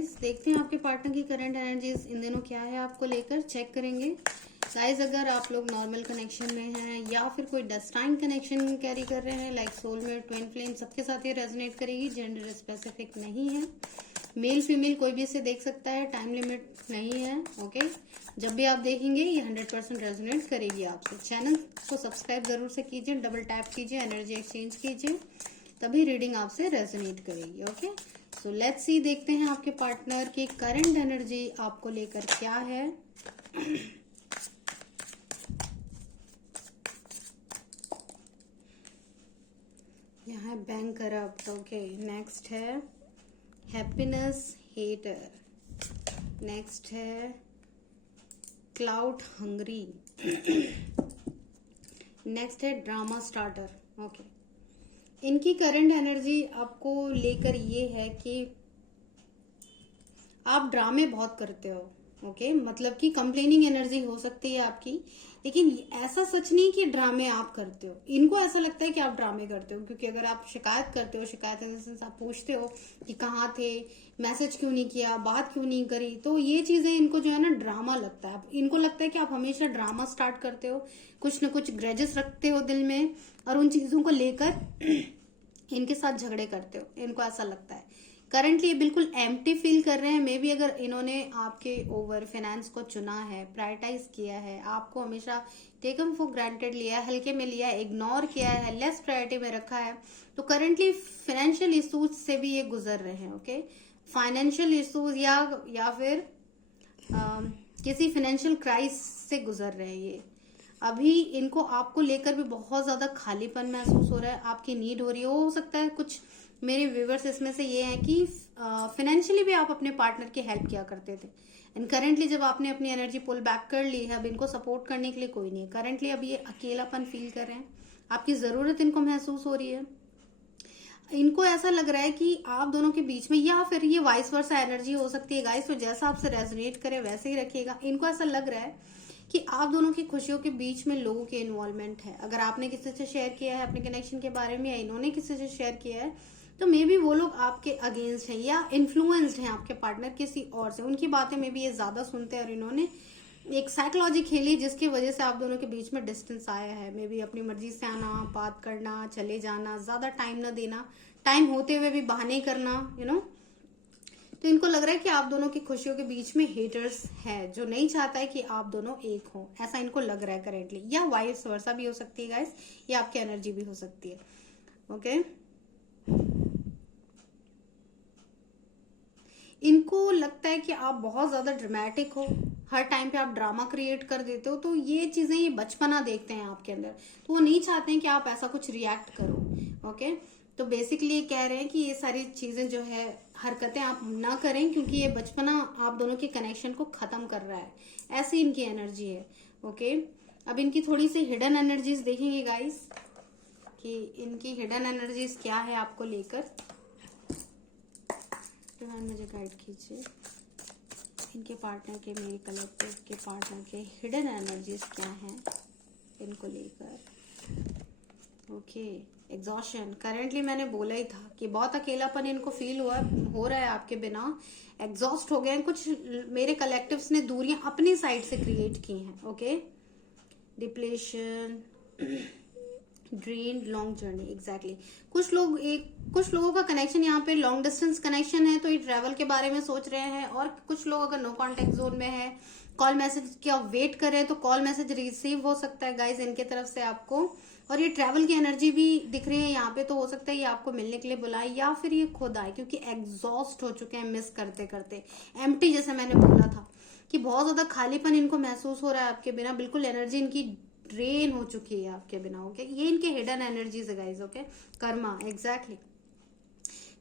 Guys, देखते हैं आपके पार्टनर की करंट एनर्जीज इन दिनों क्या है आपको लेकर, चेक करेंगे। गाइस, अगर आप लोग नॉर्मल कनेक्शन में हैं या फिर कोई डेस्टाइन कनेक्शन कैरी कर रहे हैं लाइक सोलमेट, ट्विन फ्लेम, सबके साथ ये रेजोनेट करेगी। जेंडर स्पेसिफिक नहीं है, मेल फीमेल कोई भी इसे देख सकता है, टाइम लिमिट नहीं है। ओके, जब भी आप देखेंगे ये 100% रेजोनेट करेगी आपसे। चैनल को सब्सक्राइब जरूर से कीजिए, डबल टैप कीजिए, एनर्जी एक्सचेंज कीजिए, तभी रीडिंग आपसे रेजोनेट करेगी। ओके, सो लेट्स सी, देखते हैं आपके पार्टनर की करंट एनर्जी आपको लेकर क्या है। यहाँ बैंक करप्ट। ओके, नेक्स्ट है हैप्पीनेस हेटर, नेक्स्ट है क्लाउड हंग्री, नेक्स्ट है ड्रामा स्टार्टर। ओके, इनकी करंट एनर्जी आपको लेकर ये है कि आप ड्रामे बहुत करते हो। ओके, मतलब कि कंप्लेनिंग एनर्जी हो सकती है आपकी, लेकिन ऐसा सच नहीं कि ड्रामे आप करते हो। इनको ऐसा लगता है कि आप ड्रामे करते हो, क्योंकि अगर आप शिकायत करते हो, शिकायत इन द सेंस आप पूछते हो कि कहाँ थे, मैसेज क्यों नहीं किया, बात क्यों नहीं करी, तो ये चीजें इनको जो है ना ड्रामा लगता है। इनको लगता है कि आप हमेशा ड्रामा स्टार्ट करते हो, कुछ न कुछ ग्रेजेस रखते हो दिल में और उन चीजों को लेकर इनके साथ झगड़े करते हो। इनको ऐसा लगता है। करंटली ये बिल्कुल एम्प्टी फील कर रहे हैं। मे बी अगर इन्होंने आपके ओवर फाइनेंस को चुना है, प्रायोरिटाइज किया है, आपको हमेशा टेकन फॉर ग्रांटेड लिया है, हल्के में लिया है, इग्नोर किया है, लेस प्रायोरिटी में रखा है, तो करंटली फाइनेंशियल इश्यूज से भी ये गुजर रहे हैं। ओके, फाइनेंशियल इश्यूज या फिर किसी फाइनेंशियल क्राइसिस से गुजर रहे हैं ये। अभी इनको आपको लेकर भी बहुत ज्यादा खालीपन महसूस हो रहा है, आपकी नीड हो रही है। हो सकता है कुछ मेरे व्यूवर्स इसमें से ये हैं कि फाइनेंशियली भी आप अपने पार्टनर की हेल्प किया करते थे, एंड करंटली जब आपने अपनी एनर्जी पुल बैक कर ली है, अब इनको सपोर्ट करने के लिए कोई नहीं है। करंटली अब ये अकेलापन फील कर रहे हैं, आपकी जरूरत इनको महसूस हो रही है। इनको ऐसा लग रहा है कि आप दोनों के बीच में, या फिर ये वाइस वर्सा एनर्जी हो सकती है गाइस, तो जैसा आपसे रेजोनेट करे वैसे ही रखिएगा। इनको ऐसा लग रहा है कि आप दोनों की खुशियों के बीच में लोगों के इन्वॉल्वमेंट है। अगर आपने किसी से शेयर किया है अपने कनेक्शन के बारे में, या इन्होंने किसी से शेयर किया है, तो मे बी वो लोग आपके अगेंस्ट हैं या इन्फ्लुएंस्ड हैं आपके पार्टनर किसी और से। उनकी बातें में भी ये ज्यादा सुनते हैं और इन्होंने एक साइकोलॉजी खेली जिसकी वजह से आप दोनों के बीच में डिस्टेंस आया है। मे बी अपनी मर्जी से आना, बात करना, चले जाना, ज्यादा टाइम न देना, टाइम होते हुए भी बहाने करना, तो इनको लग रहा है कि आप दोनों की खुशियों के बीच में हेटर्स है जो नहीं चाहता है कि आप दोनों एक हो। ऐसा इनको लग रहा है करेंटली, या वाइस वर्सा भी हो सकती है गाइस, या आपकी एनर्जी भी हो सकती है। ओके, इनको लगता है कि आप बहुत ज्यादा ड्रामेटिक हो, हर टाइम पे आप ड्रामा क्रिएट कर देते हो, तो ये चीजें ये बचपना देखते हैं आपके अंदर, तो वो नहीं चाहते हैं कि आप ऐसा कुछ रिएक्ट करो। ओके, तो बेसिकली ये कह रहे हैं कि ये सारी चीजें जो है, हरकतें आप ना करें, क्योंकि ये बचपना आप दोनों के कनेक्शन को खत्म कर रहा है। ऐसी इनकी एनर्जी है। ओके, अब इनकी थोड़ी सी हिडन एनर्जीज देखेंगे गाइस कि इनकी हिडन एनर्जीज क्या है आपको लेकर। तो मुझे गाइड कीजिए, इनके पार्टनर के, मेरे कलेक्टिव के पार्टनर के हिडन एनर्जीज क्या हैं इनको लेकर। Okay, exhaustion. करंटली मैंने बोला ही था कि बहुत अकेलापन इनको फील हो रहा है आपके बिना, एग्जॉस्ट हो गए हैं। कुछ मेरे कलेक्टिव्स ने दूरियां अपनी साइड से क्रिएट की हैं। Okay, depletion, dream, long journey, exactly. कुछ लोगों का कनेक्शन यहाँ पे लॉन्ग डिस्टेंस कनेक्शन है, तो ये ट्रैवल के बारे में सोच रहे हैं। और कुछ लोग अगर नो कांटेक्ट जोन में है, कॉल मैसेज क्या वेट कर रहे हैं, तो कॉल मैसेज रिसीव हो सकता है गाइज इनके तरफ से आपको। और ये ट्रैवल की एनर्जी भी दिख रही है यहाँ पे, तो हो सकता है ये आपको मिलने के लिए बुलाए, या फिर ये खुद आए, क्योंकि एग्जॉस्ट हो चुके हैं मिस करते करते। एम्प्टी, जैसे मैंने बोला था कि बहुत ज्यादा खालीपन इनको महसूस हो रहा है आपके बिना, बिल्कुल एनर्जी इनकी ड्रेन हो चुकी है आपके बिना। ओके, ये इनके हिडन एनर्जीज है guys. Okay, Karma, exactly,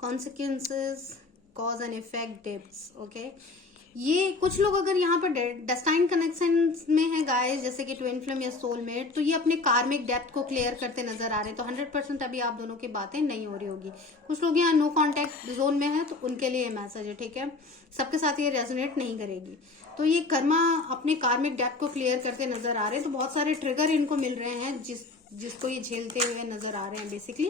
consequences, cause and effect, dips. Okay, ये कुछ लोग अगर यहाँ पर डेस्टाइन कनेक्शन में है गाइस, जैसे कि ट्विन फ्लेम या सोलमेट, तो ये अपने कार्मिक डेप्थ को क्लियर करते नजर आ रहे हैं। तो 100% अभी आप दोनों की बातें नहीं हो रही होगी। कुछ लोग यहाँ नो कांटेक्ट जोन में है, तो उनके लिए मैसेज है, ठीक है। सबके साथ ये रेजोनेट नहीं करेगी। तो ये कर्मा अपने कार्मिक डेप्थ को क्लियर करते नजर आ रहे हैं। तो बहुत सारे ट्रिगर इनको मिल रहे हैं जिसको ये झेलते हुए नजर आ रहे हैं, बेसिकली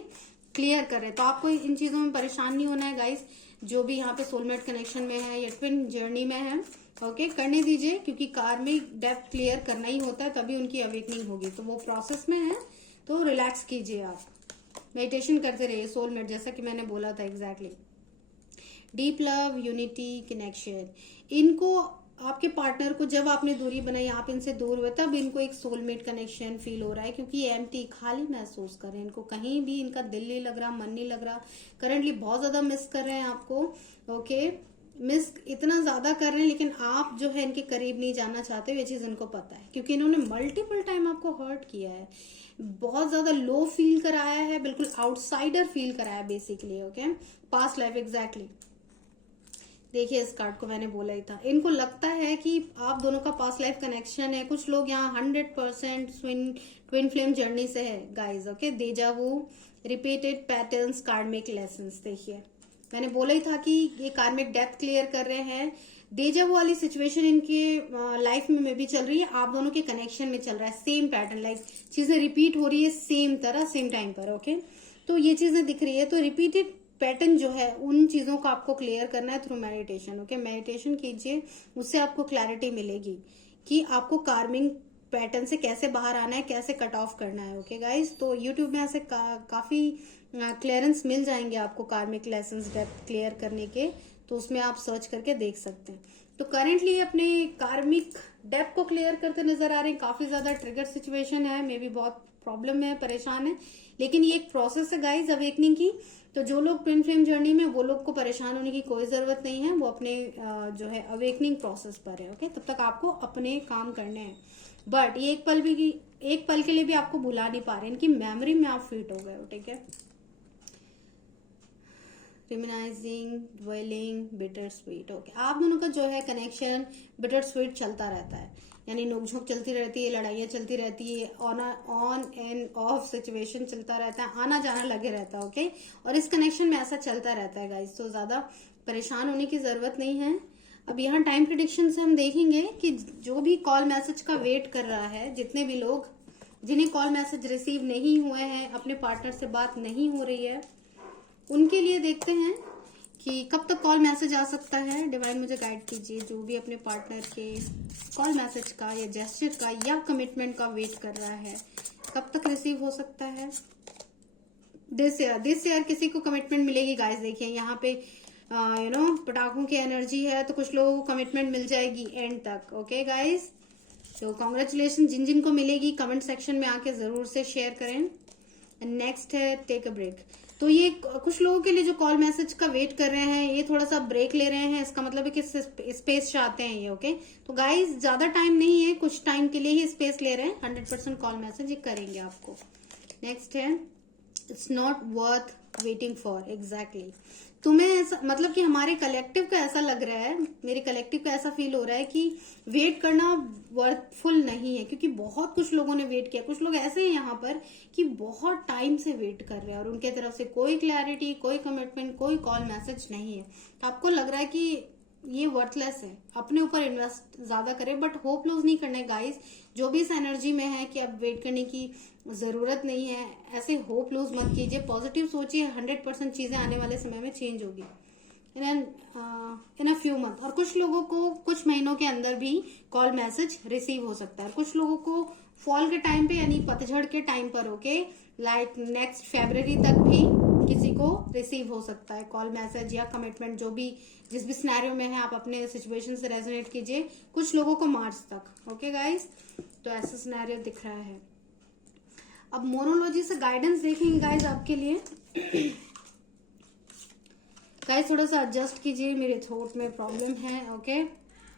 क्लियर कर रहे हैं। तो आपको इन चीजों में परेशान नहीं होना है गाइस। जो भी यहाँ पे सोलमेट कनेक्शन में है या ट्विन जर्नी में है, ओके, करने दीजिए, क्योंकि कार्मिक डेप्थ क्लियर करना ही होता है, तभी उनकी अवेकनिंग होगी। तो वो प्रोसेस में है, तो रिलैक्स कीजिए, आप मेडिटेशन करते रहिए। सोलमेट जैसा कि मैंने बोला था exactly. Deep love, unity, connection, इनको आपके पार्टनर को जब आपने दूरी बनाई, आप इनसे दूर हुए, तब इनको एक सोलमेट कनेक्शन फील हो रहा है, क्योंकि ये एम्प्टी, खाली महसूस कर रहे हैं। इनको कहीं भी इनका दिल नहीं लग रहा, मन नहीं लग रहा, करंटली बहुत ज्यादा मिस कर रहे हैं आपको, ओके, मिस इतना ज्यादा कर रहे हैं, लेकिन आप जो है इनके करीब नहीं जाना चाहते, ये चीज इनको पता है, क्योंकि इन्होंने मल्टीपल टाइम आपको हर्ट किया है, बहुत ज्यादा लो फील कराया है, बिल्कुल आउटसाइडर फील कराया basically, okay. Past life, exactly. देखिए इस कार्ड को मैंने बोला ही था, इनको लगता है कि आप दोनों का पास्ट लाइफ कनेक्शन है। कुछ लोग यहाँ 100% ट्विन फ्लेम जर्नी से है guys, okay. Deja vu, repeated patterns, कार्मिक लेसन्स। देखिए मैंने बोला ही था कि ये कार्मिक डेप्थ क्लियर कर रहे हैं। डेजावू वाली सिचुएशन इनके लाइफ में भी चल रही है, आप दोनों के कनेक्शन में चल रहा है, सेम पैटर्न, लाइक चीजें रिपीट हो रही है सेम तरह, सेम टाइम पर, ओके। तो ये चीजें दिख रही है, तो रिपीटेड पैटर्न जो है उन चीजों को आपको क्लियर करना है थ्रू मेडिटेशन, ओके। मेडिटेशन कीजिए, उससे आपको क्लैरिटी मिलेगी कि आपको कार्मिंग पैटर्न से कैसे बाहर आना है, कैसे कट ऑफ करना है, ओके गाइस। तो यूट्यूब में ऐसे काफी क्लियरेंस मिल जाएंगे आपको कार्मिक लेसन्स डेप्थ क्लियर करने के, तो उसमें आप सर्च करके देख सकते हैं। तो करेंटली अपने कार्मिक डेप्थ को क्लियर करते नजर आ रहे हैं। काफी ज्यादा ट्रिगर सिचुएशन है, मे बी बहुत प्रॉब्लम है, परेशान है, लेकिन ये एक प्रोसेस है गाइज अवेकनिंग की। तो जो लोग ट्विन फ्लेम जर्नी में, वो लोग को परेशान होने की कोई जरूरत नहीं है, वो अपने जो है अवेकनिंग प्रोसेस पर है, ओके। तब तक आपको अपने काम करने हैं, बट ये एक पल के लिए भी आपको भुला नहीं पा रहे, इनकी मेमोरी में आप फिट हो गए हो, ठीक है। रिमिनाइजिंग, ड्वेलिंग, बिटर स्वीट, ओके। आप दोनों का जो है कनेक्शन बिटर स्वीट चलता रहता है, यानी नोकझोंक चलती रहती है, लड़ाइयाँ चलती रहती है, ऑन एंड ऑफ सिचुएशन चलता रहता है, आना जाना लगे रहता है, ओके। और इस कनेक्शन में ऐसा चलता रहता है गाइस, तो ज्यादा परेशान होने की जरूरत नहीं है। अब यहाँ टाइम प्रिडिक्शन से हम देखेंगे कि जो भी कॉल मैसेज का वेट कर रहा है, जितने भी लोग जिन्हें कॉल मैसेज रिसीव नहीं हुए हैं, अपने पार्टनर से बात नहीं हो रही है, उनके लिए देखते हैं कि कब तक कॉल मैसेज आ सकता है। डिवाइन मुझे गाइड कीजिए, जो भी अपने पार्टनर के कॉल मैसेज का या जेस्चर का या कमिटमेंट का वेट कर रहा है, कब तक रिसीव हो सकता है। दिस ईयर किसी को कमिटमेंट मिलेगी गाइस। देखिए यहाँ पे पटाखों की एनर्जी है, तो कुछ लोगों को कमिटमेंट मिल जाएगी एंड तक, ओके गाइस। तो कॉन्ग्रेचुलेशन जिन जिन को मिलेगी, कमेंट सेक्शन में आके जरूर से शेयर करें। नेक्स्ट है टेक अ ब्रेक। तो ये कुछ लोगों के लिए जो कॉल मैसेज का वेट कर रहे हैं, ये थोड़ा सा ब्रेक ले रहे हैं, इसका मतलब है कि स्पेस चाहते हैं ये, ओके। तो गाइस ज्यादा टाइम नहीं है, कुछ टाइम के लिए ही स्पेस ले रहे हैं, 100% कॉल मैसेज ये करेंगे आपको। नेक्स्ट है it's not worth waiting for, exactly. तुम्हें ऐसा मतलब कि हमारे कलेक्टिव का ऐसा लग रहा है, मेरे कलेक्टिव का ऐसा फील हो रहा है कि वेट करना वर्थफुल नहीं है, क्योंकि बहुत कुछ लोगों ने वेट किया। कुछ लोग ऐसे हैं यहाँ पर कि बहुत टाइम से वेट कर रहे हैं और उनके तरफ से कोई क्लैरिटी, कोई कमिटमेंट, कोई कॉल मैसेज नहीं है। तो आपको लग रहा है कि ये वर्थलेस है, अपने ऊपर इन्वेस्ट ज्यादा करें, बट होप लूज नहीं करना है गाइस। जो भी इस एनर्जी में है कि अब वेट करने की जरूरत नहीं है, ऐसे होप लूज मत कीजिए, पॉजिटिव सोचिए, 100% चीजें आने वाले समय में चेंज होगी इन अ फ्यू मंथ। और कुछ लोगों को कुछ महीनों के अंदर भी कॉल मैसेज रिसीव हो सकता है, कुछ लोगों को फॉल के टाइम पे यानी पतझड़ के टाइम पर, ओके, लाइक नेक्स्ट फरवरी तक भी किसी को रिसीव हो सकता है कॉल मैसेज या कमिटमेंट, जो भी जिस भी सिनेरियो में है आप अपने सिचुएशन से रेजोनेट कीजिए। कुछ लोगों को मार्च तक, ओके गाइस। तो ऐसा सिनेरियो दिख रहा है। अब मोनोलॉजी से गाइडेंस देखेंगे गाइस आपके लिए। गाइस थोड़ा सा एडजस्ट कीजिए, मेरे थ्रोट में प्रॉब्लम है, ओके।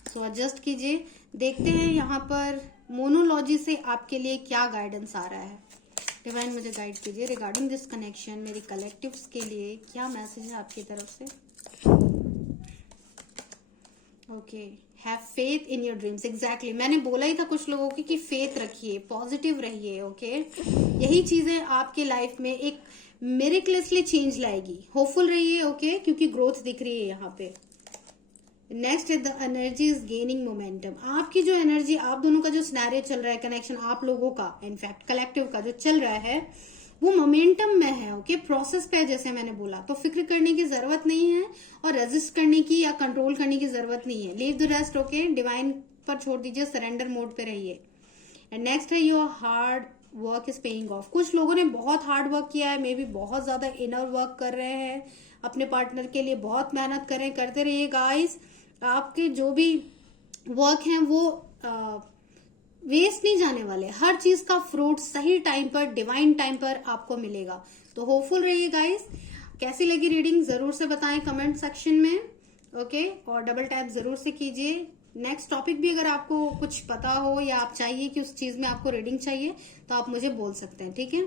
सो एडजस्ट कीजिए। देखते हैं यहाँ पर मोनोलॉजी से आपके लिए क्या गाइडेंस आ रहा है। डिवाइन मुझे गाइड कीजिए रिगार्डिंग दिस कनेक्शन, मेरे कलेक्टिव्स के लिए क्या मैसेज है आपकी तरफ से। Okay, have faith in your dreams, exactly. मैंने बोला ही था कुछ लोगों की कि फेथ रखिए, पॉजिटिव रहिए, ओके। यही चीजें आपके लाइफ में एक मिरेकलसली चेंज लाएगी। होपफुल रहिए, ओके, क्योंकि ग्रोथ दिख रही है यहाँ पे। Next the energy is gaining momentum. आपकी जो एनर्जी, आप दोनों का जो सिनेरियो चल रहा है, कनेक्शन आप लोगों का, इनफैक्ट कलेक्टिव का जो चल रहा है, वो मोमेंटम में है, ओके, प्रोसेस पे है, जैसे मैंने बोला। तो फिक्र करने की जरूरत नहीं है और रेजिस्ट करने की या कंट्रोल करने की जरूरत नहीं है। Leave the rest, okay, divine पर छोड़ दीजिए, सरेंडर मोड पे रहिए। एंड नेक्स्ट है your hard work is paying off. कुछ लोगों ने बहुत हार्ड वर्क किया है, मे बी बहुत ज्यादा इनर वर्क कर रहे हैं अपने पार्टनर के लिए, बहुत मेहनत कर रहे हैं, करते रहिए गाइस। आपके जो भी वर्क है वो वेस्ट नहीं जाने वाले, हर चीज का फ्रूट सही टाइम पर, डिवाइन टाइम पर आपको मिलेगा। तो होपफुल रहिए गाइस। कैसी लगी रीडिंग जरूर से बताएं कमेंट सेक्शन में, ओके, और डबल टैप जरूर से कीजिए। नेक्स्ट टॉपिक भी अगर आपको कुछ पता हो या आप चाहिए कि उस चीज में आपको रीडिंग चाहिए तो आप मुझे बोल सकते हैं, ठीक है।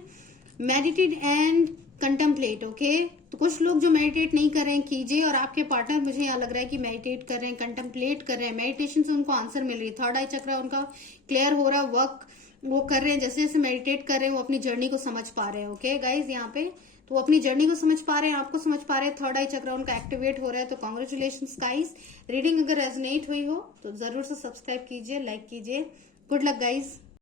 Meditate and contemplate, okay. तो कुछ लोग जो मेडिटेट नहीं कर रहे हैं कीजिए, और आपके पार्टनर मुझे यहाँ लग रहा है कि मेडिटेट कर रहे हैं, कंटेम्पलेट कर रहे हैं, मेडिटेशन से उनको आंसर मिल रही है, थर्ड आई चक्र उनका क्लियर हो रहा है, वर्क वो कर रहे हैं, जैसे जैसे मेडिटेट कर रहे हैं वो अपनी जर्नी को समझ पा रहे हैं, ओके गाइज। यहाँ पे तो वो अपनी जर्नी को समझ पा रहे हैं, आपको समझ पा रहे हैं, थर्ड आई चक्र उनका एक्टिवेट हो रहा है। तो कॉन्ग्रेचुलेशन गाइज। रीडिंग अगर रेजोनेट हुई हो तो जरूर से सब्सक्राइब कीजिए, लाइक कीजिए। Good luck guys.